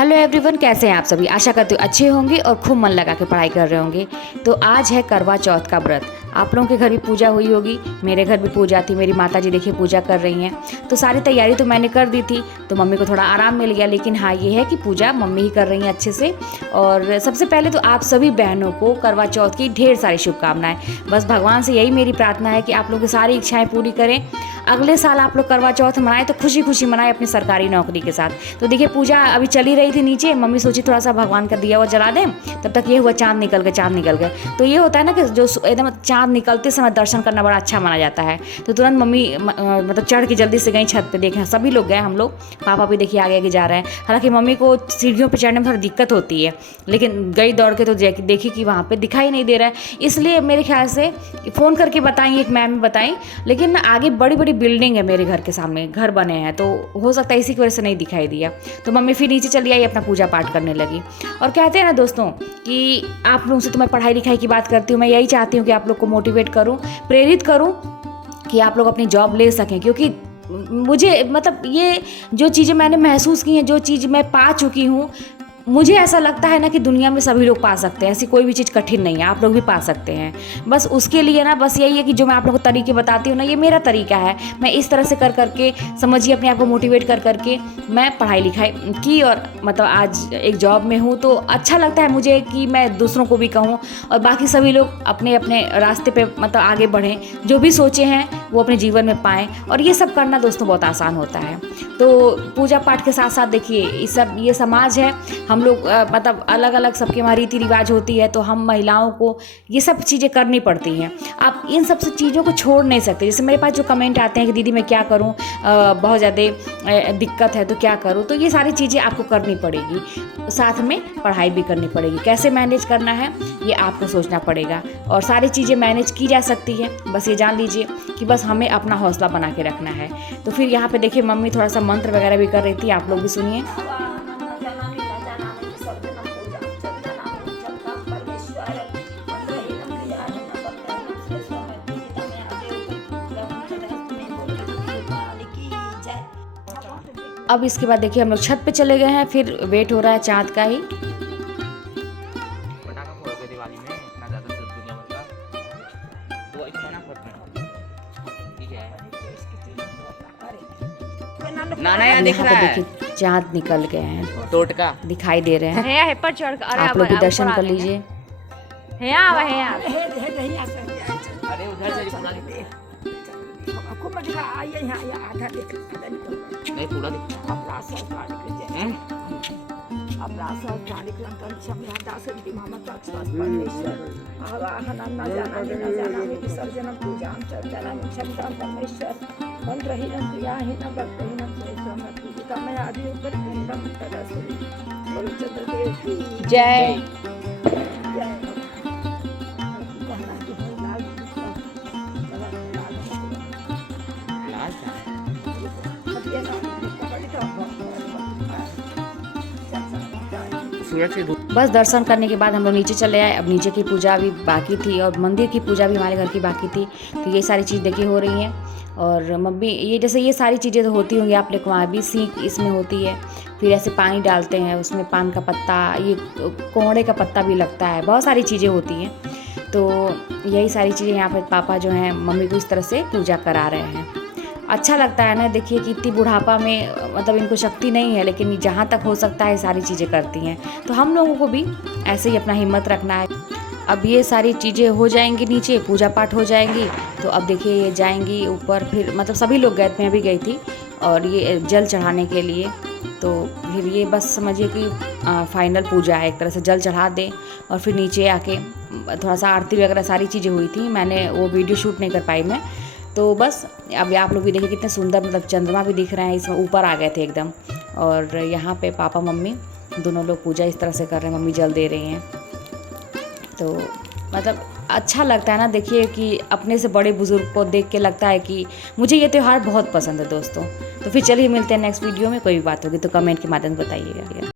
Hello everyone, कैसे हैं आप सभी। आशा करती हूँ अच्छे होंगे और खूब मन लगा के पढ़ाई कर रहे होंगे। तो आज है करवा चौथ का व्रत। आप लोगों के घर भी पूजा हुई होगी, मेरे घर भी पूजा थी। मेरी माता जी देखिए पूजा कर रही हैं, तो सारी तैयारी तो मैंने कर दी थी, तो मम्मी को थोड़ा आराम मिल गया। लेकिन हाँ, ये है कि पूजा मम्मी ही कर रही हैं अच्छे से। और सबसे पहले तो आप सभी बहनों को करवा चौथ की ढेर सारी शुभकामनाएं। बस भगवान से यही मेरी प्रार्थना है कि आप लोग की सारी इच्छाएँ पूरी करें। अगले साल आप लोग करवा चौथ मनाएं तो खुशी खुशी मनाएं अपनी सरकारी नौकरी के साथ। तो देखिए पूजा अभी चली रही थी नीचे, मम्मी सोची थोड़ा सा भगवान का दिया हुआ जला दें, तब तक ये हुआ चाँद निकल गए। तो ये होता है ना कि जो एकदम चाँद निकलते समय दर्शन करना बड़ा अच्छा माना जाता है। तो तुरंत मम्मी मतलब चढ़ के जल्दी से गई छत पे। देखें सभी लोग गए, हम लोग, पापा भी देखिए आगे आगे जा रहे हैं। हालांकि मम्मी को सीढ़ियों पे चढ़ने में थोड़ी दिक्कत होती है, लेकिन गई दौड़ के तो देखी कि वहाँ पे दिखाई नहीं दे रहा है। इसलिए मेरे ख्याल से फ़ोन करके बताई, एक मैम बताई, लेकिन आगे बड़ी बड़ी बिल्डिंग है मेरे घर के सामने, घर बने हैं, तो हो सकता है इसी की वजह से नहीं दिखाई दिया। तो मम्मी फिर नीचे चली आई, अपना पूजा पाठ करने लगी। और कहते हैं ना दोस्तों कि आप लोगों से तो मैं पढ़ाई लिखाई की बात करती हूँ, मैं यही चाहती हूँ कि आप लोग को मोटिवेट करूँ, प्रेरित करूँ कि आप लोग अपनी जॉब ले सकें। क्योंकि मुझे मतलब ये जो चीज़ें मैंने महसूस की हैं, जो चीज़ मैं पा चुकी हूँ, मुझे ऐसा लगता है ना कि दुनिया में सभी लोग पा सकते हैं। ऐसी कोई भी चीज़ कठिन नहीं है, आप लोग भी पा सकते हैं। बस उसके लिए ना, बस यही है कि जो मैं आप लोगों को तरीके बताती हूँ ना, ये मेरा तरीका है। मैं इस तरह से कर करके, समझिए, अपने आप को मोटिवेट कर करके मैं पढ़ाई लिखाई की और मतलब आज एक जॉब में हूँ। तो अच्छा लगता है मुझे कि मैं दूसरों को भी कहूँ और बाकी सभी लोग अपने अपने रास्ते पे मतलब आगे बढ़ें, जो भी सोचे हैं वो अपने जीवन में पाएँ। और ये सब करना दोस्तों बहुत आसान होता है। तो पूजा पाठ के साथ साथ देखिए ये समाज है, हम लोग मतलब अलग अलग सबके वहाँ रीति रिवाज होती है, तो हम महिलाओं को ये सब चीज़ें करनी पड़ती हैं। आप इन सब चीज़ों को छोड़ नहीं सकते। जैसे मेरे पास जो कमेंट आते हैं कि दीदी मैं क्या करूँ, बहुत ज़्यादा दिक्कत है तो क्या करूँ, तो ये सारी चीज़ें आपको करनी पड़ेगी, साथ में पढ़ाई भी करनी पड़ेगी। कैसे मैनेज करना है ये आपको सोचना पड़ेगा, और सारी चीज़ें मैनेज की जा सकती है। बस ये जान लीजिए कि बस हमें अपना हौसला बना के रखना है। तो फिर यहाँ पे देखिए मम्मी थोड़ा सा मंत्र वगैरह भी कर रही थी, आप लोग भी सुनिए। अब इसके बाद देखिए हम लोग छत पे चले गए हैं, फिर वेट हो रहा है चाँद का ही। नाना यहाँ दिख रहा है, देखिए चाँद निकल गए हैं, टोटका दिखाई दे रहे हैं। पर चढ़ कर आप लोग भी दर्शन कर लीजिए। अरे उधर से पूरा नहीं, पूरा जय सूरज से बस दर्शन करने के बाद हम लोग नीचे चले आए। अब नीचे की पूजा भी बाकी थी और मंदिर की पूजा भी हमारे घर की बाकी थी। तो ये सारी चीज़ देखिए हो रही हैं। और मम्मी ये जैसे ये सारी चीज़ें तो होती होंगी आप लोग वहाँ भी, सीख इसमें होती है। फिर ऐसे पानी डालते हैं, उसमें पान का पत्ता, ये कोहड़े का पत्ता भी लगता है, बहुत सारी चीज़ें होती हैं। तो यही सारी चीज़ें यहाँ पर पापा जो हैं मम्मी को इस तरह से पूजा करा रहे हैं। अच्छा लगता है ना, देखिए कि इतनी बुढ़ापा में मतलब इनको शक्ति नहीं है, लेकिन जहाँ तक हो सकता है सारी चीज़ें करती हैं। तो हम लोगों को भी ऐसे ही अपना हिम्मत रखना है। अब ये सारी चीज़ें हो जाएंगी, नीचे पूजा पाठ हो जाएंगी, तो अब देखिए ये जाएंगी ऊपर। फिर मतलब सभी लोग गए थे, मैं भी गई थी, और ये जल चढ़ाने के लिए। तो फिर ये बस समझिए कि फाइनल पूजा है, एक तरह से जल चढ़ा दें। और फिर नीचे आके थोड़ा सा आरती वगैरह सारी चीज़ें हुई थी, मैंने वो वीडियो शूट नहीं कर पाई मैं। तो बस अब आप लोग भी देखिए कितने सुंदर मतलब चंद्रमा भी दिख रहे हैं, इसमें ऊपर आ गए थे एकदम। और यहाँ पे पापा मम्मी दोनों लोग पूजा इस तरह से कर रहे हैं, मम्मी जल दे रही हैं। तो मतलब अच्छा लगता है ना, देखिए कि अपने से बड़े बुजुर्ग को देख के लगता है कि मुझे ये त्यौहार बहुत पसंद है दोस्तों। तो फिर चलिए मिलते हैं नेक्स्ट वीडियो में। कोई भी बात होगी तो कमेंट के माध्यम से बताइएगा।